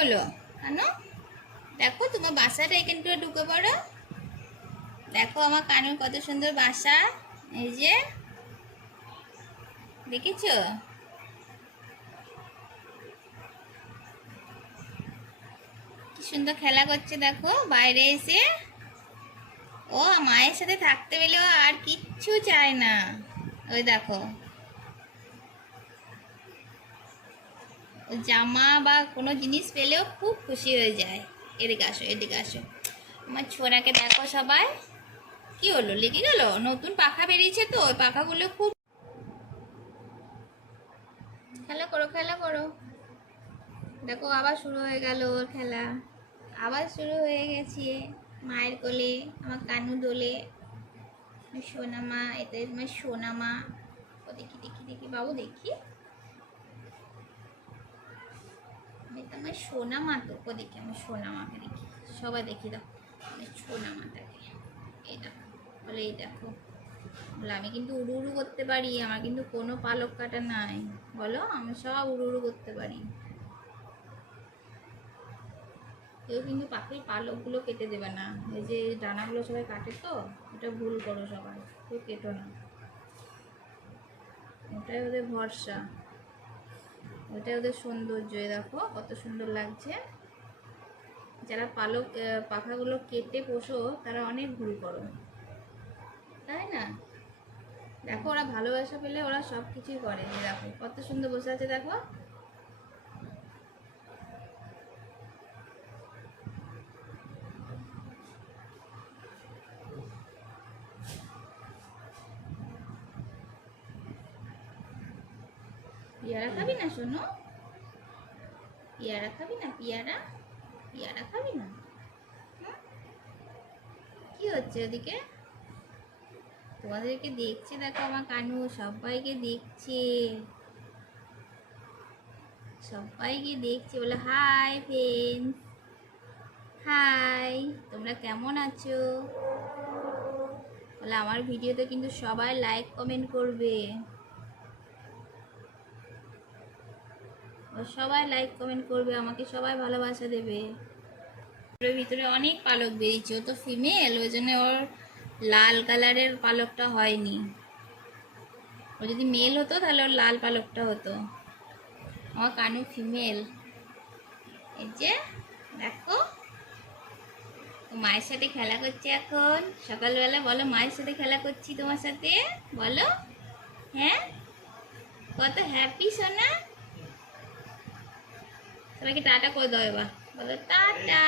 হলো? কেন? দেখো তোমার বাসাটা এখান করে ঢুকে পড়ো। দেখো আমার কানুর কত সুন্দর বাসা। এই যে দেখেছো? কি সুন্দর খেলা করছে দেখো বাইরে এসে। ও মায়ের সাথে থাকতে পেলেও আর কিচ্ছু চায় না। ওই দেখো, জামা বা কোনো জিনিস পেলেও খুব খুশি হয়ে যায়। এদিকে আসো, এদিকে আসো। আমার ছোড়াকে দেখো সবাই। কি হলো, লেগে গেল? নতুন পাখা বেরিয়েছে তো, ওই পাখাগুলো খুব খেলা করো, খেলা করো। দেখো আবার শুরু হয়ে গেল ওর খেলা। আবার শুরু হয়ে গেছে। মায়ের কোলে আমার কানু দোলে। সোনা মা, এটা তোমার সোনা মা। ও দেখি দেখি দেখি বাবু, দেখি এটা আমার সোনা মা। তো ও দেখি আমার সোনা মাকে দেখি, সবাই দেখি দাও আমার সোনা মাটাকে। এই দেখো, বলে এই দেখো, বলে আমি কিন্তু উড়ু উড়ু করতে পারি, আমার কিন্তু কোনো পালক কাটা নাই। বলো, আমি সব উড়ু উড়ু করতে পারি। কেউ কিন্তু পাখির পালকগুলো কেটে দেবে না। এই যে ডানাগুলো সবাই কাটে তো, এটা ভুল করো সবাই, কেউ কেটো না। ওটাই ওদের ভরসা, ওটাই ওদের সৌন্দর্য। দেখো কত সুন্দর লাগছে। যারা পাখাগুলো কেটে পোষো তারা অনেক ভুল করো, তাই না? দেখো ওরা ভালোবাসা পেলে ওরা সব কিছুই করে। দেখো কত সুন্দর বসে আছে দেখো। পেয়ারা খাবি না শোনো? পেয়ারা খাবি না? পেয়ারা, পেয়ারা খাবি না? কি হচ্ছে ওদিকে? তোমাদেরকে দেখছে দেখো আমার কানু, সবাইকে দেখছে, সবাইকে দেখছে। বলে হাই ফ্রেন্ডস, হাই, তোমরা কেমন আছো? বলে আমার ভিডিওতে কিন্তু সবাই লাইক কমেন্ট করবে। সবাই লাইক কমেন্ট করবে, আমাকে সবাই ভালোবাসা দেবে। ওর ভিতরে অনেক পালক বেরিয়েছে, ও তো ফিমেল, ওই জন্য ওর লাল কালারের পালকটা হয়নি। ও যদি মেল হতো তাহলে ওর লাল পালকটা হতো। আমার কানু ফিমেল। এই যে দেখো, মায়ের সাথে খেলা করছে এখন সকালবেলা। বলো মায়ের সাথে খেলা করছি তোমার সাথে, বলো। হ্যাঁ, কত হ্যাপি সোনা। সবাইকে টাটা করে দাও এবার, বলো টাটা।